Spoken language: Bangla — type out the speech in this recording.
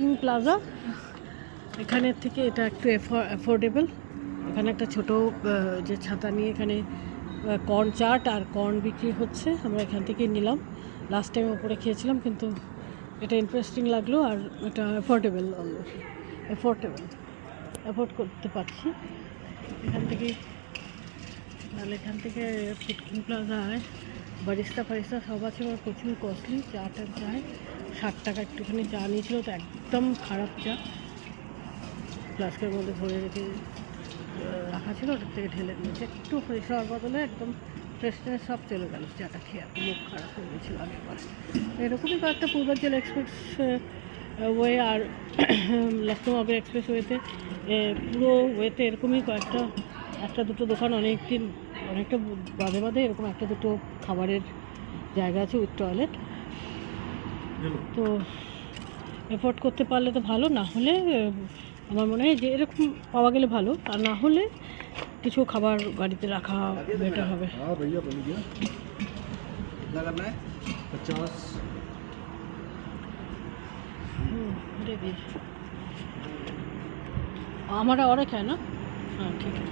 কিং প্লাজা, এখানের থেকে এটা একটু অ্যাফোর্ডেবল। এখানে একটা ছোটো যে ছাতা নিয়ে এখানে কর্ন চাট আর কর্ন বিক্রি হচ্ছে, আমরা এখান থেকেই নিলাম। লাস্ট টাইম ওপরে খেয়েছিলাম, কিন্তু এটা ইন্টারেস্টিং লাগলো আর এটা অ্যাফোর্ডেবল, অ্যাফোর্ড করতে পারছি এখান থেকে। তাহলে এখান থেকে কিং প্লাজায় বারিস্তা ফারিস্তা সব আছে, এবার প্রচুর কস্টলি। চাটা চায় 60 টাকা, একটুখানি চা নিয়েছিল তো একদম খারাপ চা, ফ্লাস্কের মধ্যে ভরে রেখে রাখা ছিল, ওটার থেকে ঢেলে দিয়েছে। একটু ফ্রেশ হওয়ার বদলে একদম ফ্রেশনেস সব চলে গেল চাটা খেয়ে, মুখ খারাপ হয়ে গেছিলো আগেরবার। এরকমই কয়েকটা পূর্বাঞ্চল এক্সপ্রেস ওয়ে আর লখনৌ আগ্রা এক্সপ্রেস ওয়েতে, পুরো ওয়েতে এরকমই একটা দুটো দোকান অনেকটা বাদে বাদে এরকম একটা দুটো খাবারের জায়গা আছে উইথ টয়লেট। তো এফোর্ড করতে পারলে তো ভালো, না হলে আমার মনে হয় যে এরকম পাওয়া গেলে ভালো, আর না হলে কিছু খাবার গাড়িতে রাখা বেটার হবে। हमारा और है ना, हाँ ठीक है।